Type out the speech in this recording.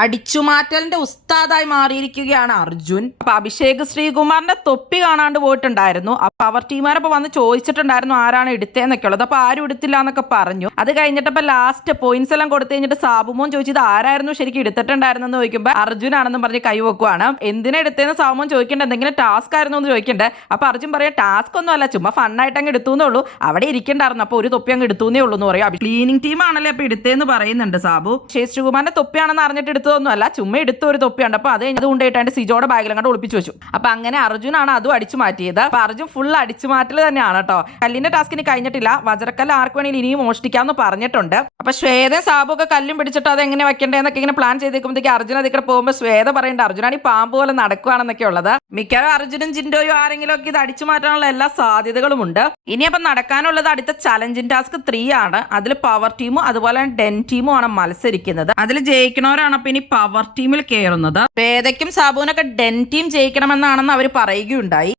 അടിച്ചുമാറ്റലിന്റെ ഉസ്താദായി മാറിയിരിക്കുകയാണ് അർജുൻ. അപ്പൊ അഭിഷേക് ശ്രീകുമാറിന്റെ തൊപ്പി കാണാണ്ട് പോയിട്ടുണ്ടായിരുന്നു. അപ്പൊ അവർ ടീമാരപ്പോ വന്ന് ചോദിച്ചിട്ടുണ്ടായിരുന്നു ആരാണ് എടുത്തേന്നൊക്കെ ഉള്ളത്. അപ്പൊ ആരും എടുത്തില്ല എന്നൊക്കെ പറഞ്ഞു. അത് കഴിഞ്ഞിട്ടപ്പോ ലാസ്റ്റ് പോയിന്റ്സ് എല്ലാം കൊടുത്തു കഴിഞ്ഞിട്ട് സാബുമോൻ ചോദിച്ചത് ആരായിരുന്നു ശരിക്കും എടുത്തിട്ടുണ്ടായിരുന്നെന്ന് ചോദിക്കുമ്പോൾ അർജുൻ ആണെന്ന് പറഞ്ഞ് കൈവെക്കുവാണ്. എന്തിനാ എടുത്തേന്ന് സാബുമോൻ ചോദിക്കേണ്ട, എന്തെങ്കിലും ടാസ്ക് ആയിരുന്നു എന്ന് ചോദിക്കണ്ടേ. അപ്പൊ അർജുൻ പറയാം ടാസ്ക് ഒന്നും അല്ല, ചുമ്മാ ഫണ്ണായിട്ട് അങ്ങ് എടുത്തേ ഉള്ളൂ, അവിടെ ഇരിക്കണ്ടായിരുന്നു, അപ്പൊ ഒരു തൊപ്പി അങ്ങ് എടുത്തേ ഉള്ളൂ എന്ന് പറയും. ക്ലീനിങ് ടീം ആണല്ലേ അപ്പൊ എടുത്തേന്ന് പറയുന്നുണ്ട് സാബു. ശ്രീകുമാറിന്റെ തൊപ്പിയാണെന്ന് അറിഞ്ഞിട്ട് എടുത്തതൊന്നുമല്ല, ചുമ്മാ എടുത്ത ഒരു തൊപ്പിയുണ്ട്. അപ്പൊ അത് കൊണ്ടുപോയിട്ട് സിജോയുടെ ബാഗിലും കണ്ട് ഒളിപ്പിച്ചു വെച്ചു. അപ്പൊ അങ്ങനെ അർജുനാണ് അതും അടിച്ചു മാറ്റിയത്. അപ്പൊ അർജുൻ ഫുൾ അടിച്ചു മാറ്റൽ തന്നെയാണ് കേട്ടോ. കല്ലിന്റെ ടാസ്ക് ഇനി കഴിഞ്ഞിട്ടില്ല, വജ്രക്കല്ല് ആർക്ക് വേണമെങ്കിലും ഇനിയും മോഷ്ടിക്കാന്ന് പറഞ്ഞിട്ടുണ്ട്. അപ്പൊ ശ്വേതയും സാബു ഒക്കെ കല്ലും പിടിച്ചിട്ട് അത് എങ്ങനെ വെക്കേണ്ടതെന്നൊക്കെ ഇങ്ങനെ പ്ലാൻ ചെയ്തേക്കുമ്പോഴത്തേക്ക് അർജുൻ അതിൽ പോകുമ്പോൾ ശ്വേത പറയേണ്ട അർജുനാണ് ഈ പാമ്പ് പോലെ നടക്കുകയാണെന്നൊക്കെ ഉള്ളത്. മിക്കവാറും അർജുനും ജിൻഡോയും ആരെങ്കിലും ഒക്കെ ഇത് അടിച്ചു മാറ്റാനുള്ള എല്ലാ സാധ്യതകളും ഉണ്ട്. ഇനി അപ്പം നടക്കാനുള്ളത് അടുത്ത ചലഞ്ചിങ് ടാസ്ക് 3 ആണ്. അതിൽ പവർ ടീമും അതുപോലെ ഡെൻ ടീമും ആണ് മത്സരിക്കുന്നത്. അതിൽ ജയിക്കണവരാണ് അപ്പൊ ഇനി പവർ ടീമിൽ കയറുന്നത്. വേദയ്ക്കും സാബുവിനൊക്കെ ഡെൻ ടീം ജയിക്കണമെന്നാണെന്ന് അവർ പറയുകയുണ്ടായി.